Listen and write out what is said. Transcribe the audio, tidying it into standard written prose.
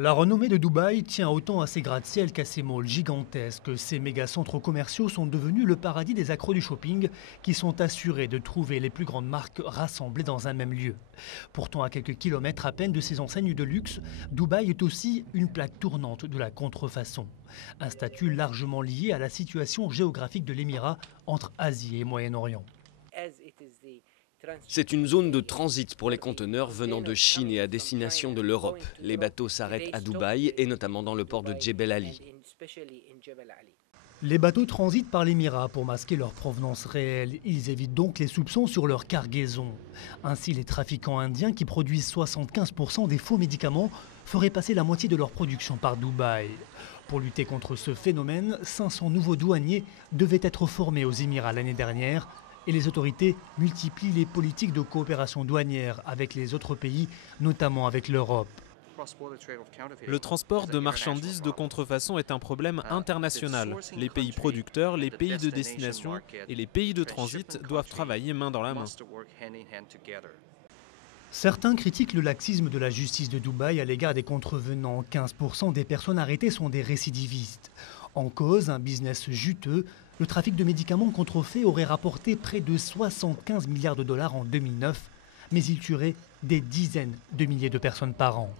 La renommée de Dubaï tient autant à ses gratte-ciel qu'à ses malls gigantesques. Ces méga-centres commerciaux sont devenus le paradis des accros du shopping qui sont assurés de trouver les plus grandes marques rassemblées dans un même lieu. Pourtant, à quelques kilomètres à peine de ces enseignes de luxe, Dubaï est aussi une plaque tournante de la contrefaçon. Un statut largement lié à la situation géographique de l'Émirat entre Asie et Moyen-Orient. C'est une zone de transit pour les conteneurs venant de Chine et à destination de l'Europe. Les bateaux s'arrêtent à Dubaï et notamment dans le port de Djebel Ali. Les bateaux transitent par l'Émirat pour masquer leur provenance réelle. Ils évitent donc les soupçons sur leur cargaison. Ainsi, les trafiquants indiens qui produisent 75% des faux médicaments feraient passer la moitié de leur production par Dubaï. Pour lutter contre ce phénomène, 500 nouveaux douaniers devaient être formés aux Émirats l'année dernière. Et les autorités multiplient les politiques de coopération douanière avec les autres pays, notamment avec l'Europe. Le transport de marchandises de contrefaçon est un problème international. Les pays producteurs, les pays de destination et les pays de transit doivent travailler main dans la main. Certains critiquent le laxisme de la justice de Dubaï à l'égard des contrevenants. 15% des personnes arrêtées sont des récidivistes. En cause, un business juteux. Le trafic de médicaments contrefaits aurait rapporté près de 75 milliards de dollars en 2009, mais il tuerait des dizaines de milliers de personnes par an.